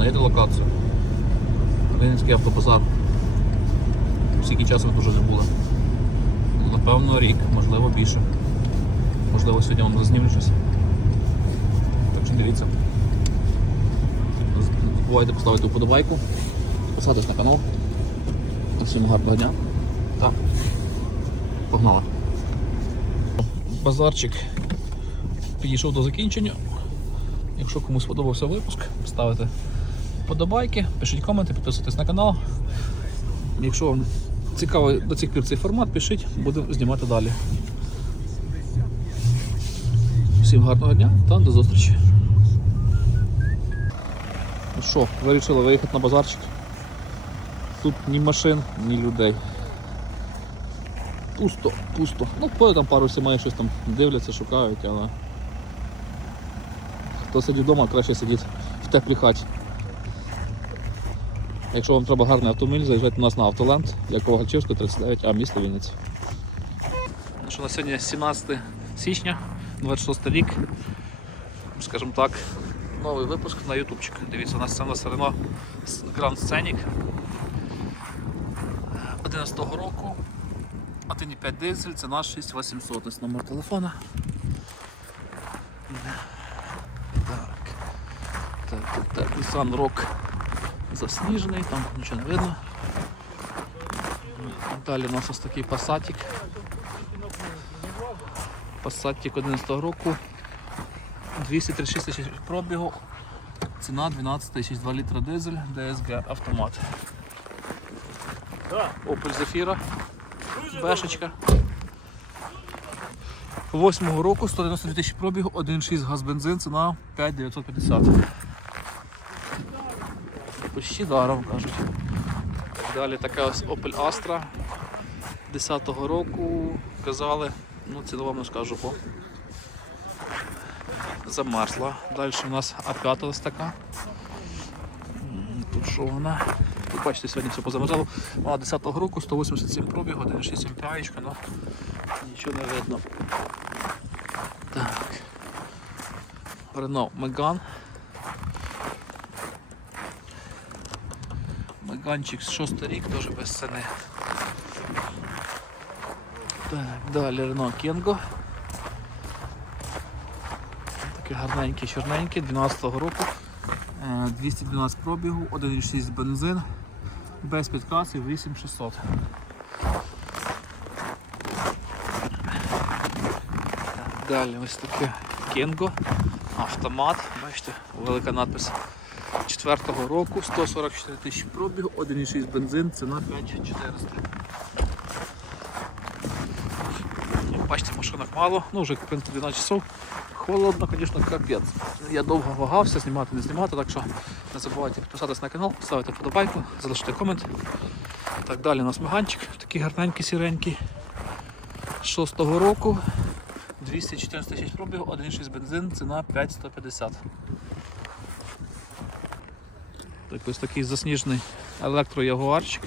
знайдете локацію. Вінницький автобазар. Скільки часу вже не були? Напевно, рік, можливо більше. Можливо, сьогодні вам зазнімлю. Так що дивіться. Забувайте поставити вподобайку, підписатись на канал. Всім гарного дня. Так. Погнали. Базарчик підійшов до закінчення. Якщо комусь сподобався випуск, ставте вподобайки, пишіть коменти, підписуйтесь на канал. Якщо вам цікавий до цих пір цей формат, пишіть, будемо знімати далі. Всім гарного дня та до зустрічі. Ну що, вирішили виїхати на базарчик. Тут ні машин, ні людей. Пусто, пусто. Ну, ходять там пару сімей щось там дивляться, шукають, але хто сидить вдома, краще сидіти в теплій хаті. Якщо вам треба гарний автомобіль, заїжджайте до нас на Автоленд, Якова Гальчевського, 39, а місто Вінниця. Що, на сьогодні 17 січня, 26 рік. Скажімо так, новий випуск на ютубчик. Дивіться, у нас це у нас Рено Grand Scenic 11-го року. 1,5 дизель, ціна 6800, ось номер телефона. Так, так, так. Nissan Rock засніжений, там нічого не видно. Далі у нас ось такий Passatик. Passatик 11 року. 236 тисяч пробігу. Ціна 12 тисяч 2 літра дизель, DSG автомат. Opel Zafira. Бешечка. 8 року 192 тисячі пробігу, 1,6 газ бензин, ціна 5950. Почти даром кажуть. Далі така ось Opel Astra 10-го року казали, ну ціну вам не скажу, бо замерзла. Далі у нас А5 ось така. Тут що вона? Тут бачите, сьогодні все позамерзало. Вона 10-го року, 187 пробіг, 1,6 МПА, ну нічого не видно. Так. Renault Megane. Меганчик 6 рік, теж без ціни. Так, далі Renault Kengo. Такий гарненький, чорненький, 12-го року. Е, 212 пробігу, 1,6 бензин, без підкрасів 8600. Далі ось таке Кенго, автомат, бачите, велика надпис 4-го року, 144 тисячі пробігу, 1,6 бензин, ціна 5400. Ну, Бачите, машинок мало, ну вже в принципі 12 часов. Холодно, звісно, капець. Я довго вагався, знімати, не знімати, так що не забувайте підписатись на канал, ставити вподобайку, залишити комент. Так далі у нас меганчик, такий гарненький, сіренький. 6-го року. 214 тисяч пробігу, 1,6 бензин, ціна 5150. Так ось такий засніжений електроягуарчик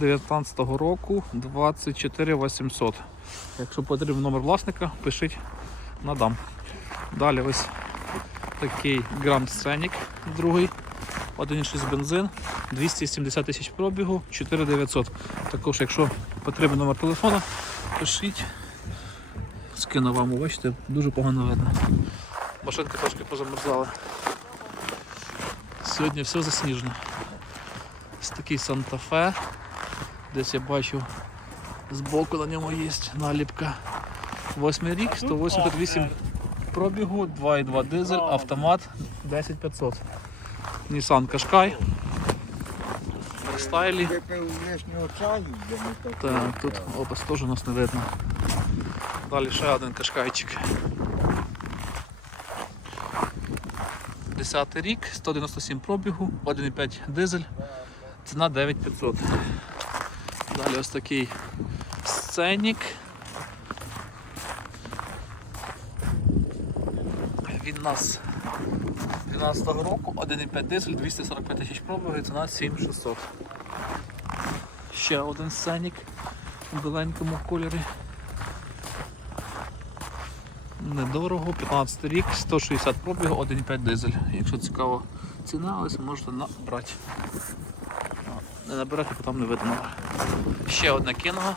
19-го року 24 800. Якщо потрібен номер власника, пишіть, надам. Далі ось такий Grand Scenic, другий, 1,6 бензин, 270 тисяч пробігу, 4900. Також, якщо потрібен номер телефона, пишіть. Скину вам, бачите, дуже погано видно. Машинки трошки позамерзали. Сьогодні все засніжено. Ось такий Санта-Фе. Десь я бачу збоку на ньому є наліпка. Восьмий рік, 188 пробігу, 2,2 дизель, автомат 10500. Nissan Qashqai. Не так. Так, тут опис теж у нас не видно. Далі ще один кашкайчик. 10 рік, 197 пробігу, 1,5 дизель, ціна 9500. Далі ось такий сценік. Він у нас 12-го року, 1,5 дизель, 245 тисяч пробігу, ціна 7600. Ще один сценік у біленькому кольорі. Недорого, 15 рік, 160 пробігу, 1,5 дизель. Якщо цікаво ціна, ось можете набрати. Не набирати, потім не видно. Ще одне кинуло.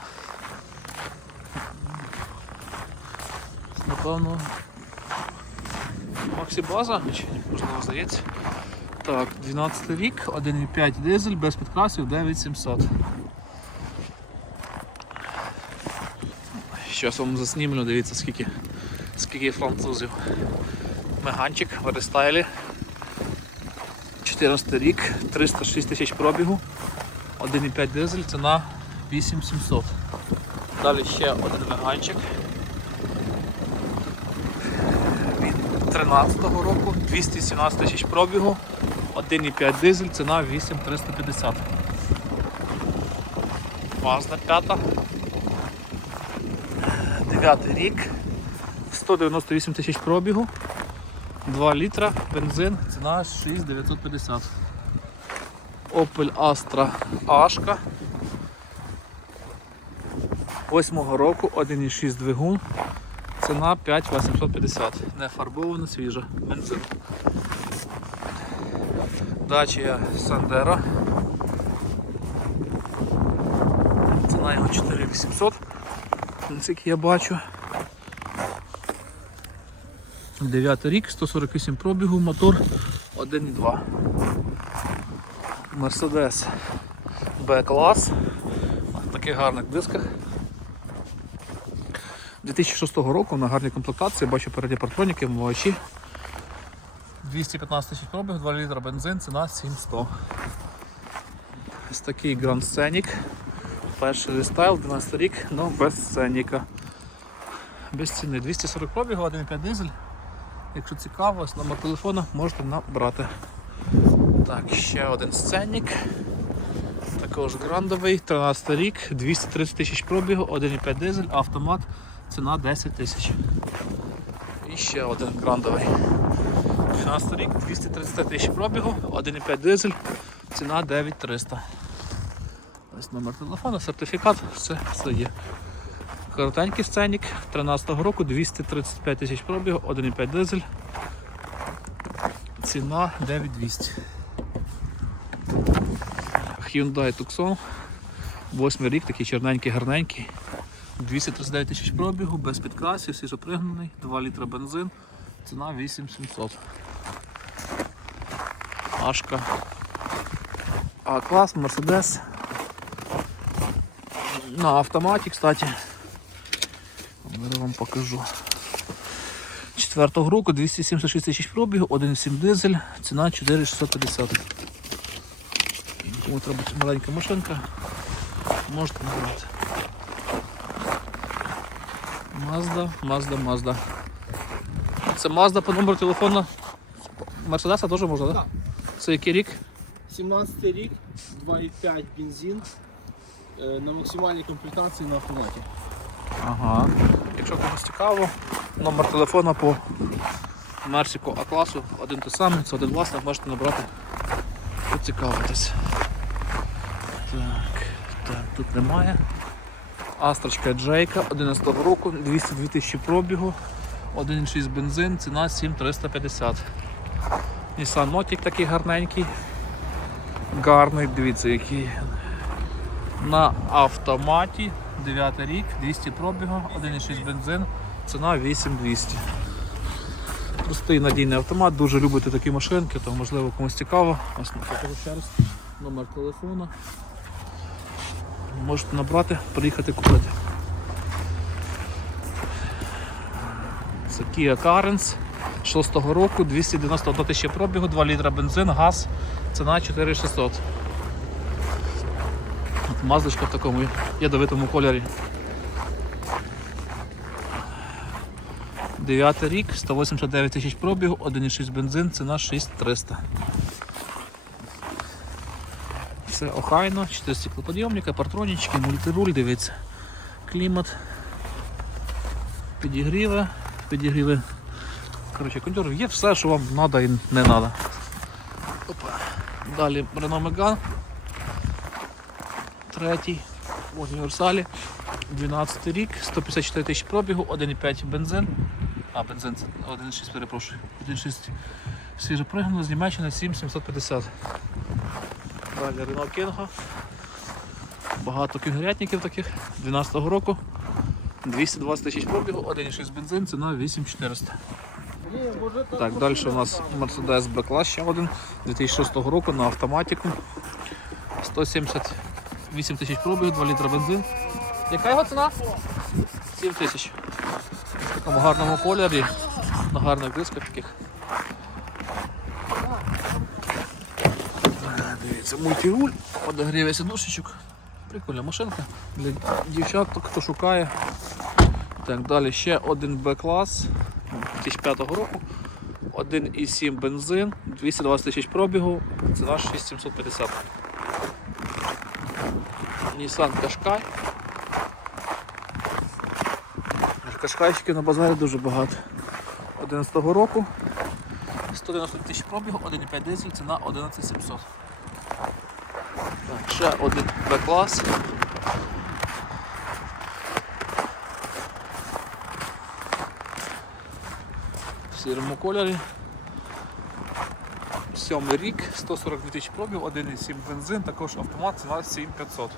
Напевно. Максі база, чи можливо здається. Так, 12 рік, 1,5 дизель без підкрасів 9700. Щас вам заснімлю, дивіться скільки, скільки французів. Меганчик в рестайлі. 14 рік, 306 тисяч пробігу, 1,5 дизель, ціна 8700. Далі ще один меганчик. Він 13-го року, 217 тисяч пробігу, 1,5 дизель, ціна 8350. Mazda 5. 9 рік, 198 тисяч пробігу, 2 літра, бензин, ціна 6950. Opel Astra Ашка. 8 року, 1,6 двигун, ціна 5850. Не фарбована, свіжа, бензин. Dacia Sandero. Ціна його 4800. Наскільки я бачу. 9 рік, 148 пробігу, мотор 1,2. Mercedes B-клас. В таких гарних дисках. 2006 року на гарній комплектації, бачу переді партроніки, мовачі. 215 тисяч пробіг, 2 літра бензин, ціна 7100. Ось такий Grand Scenic. Перший рестайл, 12 рік, але без сценіка. Без ціни. 240 пробігу, 1,5 дизель. Якщо цікаво, ось номер телефона можете набрати. Так, ще один сценік. Також грандовий, 13 рік, 230 тисяч пробігу, 1,5 дизель, автомат, ціна 10 тисяч. І ще один грандовий. 12 рік, 230 тисяч пробігу, 1,5 дизель, ціна 9300. Ось номер телефону, сертифікат, все, все є. Коротенький сценік 13-го року, 235 тисяч пробігу, 1,5 дизель. Ціна 9200. Hyundai Tucson. 8 рік, такий чорненький, гарненький. 239 тисяч пробігу, без підкрасів, всі запригнаний, 2 літра бензин, ціна 8700. Ашка. А клас, Мерседес. На автоматі, кстати. Вам покажу. 4 року 276 тисяч пробігу, 1,7 дизель, ціна 4650. Кому треба маленька машинка, можете набрати. Mazda, Mazda, Mazda. Це Mazda по номеру телефону. Мерседеса теж можна, так? Так. Це який рік? 17 рік, 2,5 бензин е, на максимальній комплектації на автоматі. Ага. Якщо комусь цікаво, номер телефона по Мерсіку А-класу один той самий, це один власник, можете набрати, поцікавитись. Так, так, тут немає. Астрочка Джейка 11 року, 202 тисячі пробігу, 1,6 бензин, ціна 7350. Nissan Notic такий гарненький. Гарний, дивіться, який на автоматі 9 рік, 200 пробігу, 1,6 бензин, ціна 8200. Простий надійний автомат, дуже любите такі машинки, то можливо комусь цікаво. Ось покажу ще раз номер телефону. Можете набрати, приїхати купити. Це Kia Carens 6 року, 291 тисяча пробігу, 2 літра бензин, газ, ціна 4600. От Маздочка в такому ядовитому кольорі. 9 рік, 189 тисяч пробігу, 1,6 бензин, ціна 6300. Все охайно, 4 стеклоподйомника, партронічки, мультируль, дивіться. Клімат. Підігріви, підігріви. Коротше, кондьор є все, що вам треба і не треба. Далі Renault Megane. Третій в універсалі. 12 рік, 154 тисячі пробігу, 1,5 бензин, А, бензин це 1,6, перепрошую. 1,6 свіже пригнано з Німеччини 7750. Далі Renault Kingo. Багато кінгурятників таких 12-го року. 220 тисяч пробігу, 1,6 бензин, ціна 8400. Так, далі у нас Mercedes B-Class ще один 2006 року на автоматику. 178 тисяч пробігу, 2 літра бензин. Яка його ціна? 7 тисяч. В такому гарному кольорі, на гарних дисках таких. Дивіться, мультируль, подогріває сидушечок. Прикольна машинка для дівчаток, хто шукає. Так, далі ще один Б-клас 2005 року. 1,7 бензин, 220 тисяч пробігу, ціна 6750. Nissan Qashqai. Кашкайчиків на базарі дуже багато. 11-го року. 190 тисяч пробігу, 1,5 дизель, ціна 11700. Так, ще один Б-клас. В сірому кольорі. Сьомий рік, 142 тисячі пробів, 1,7 бензин, також автомат, ціна 7500.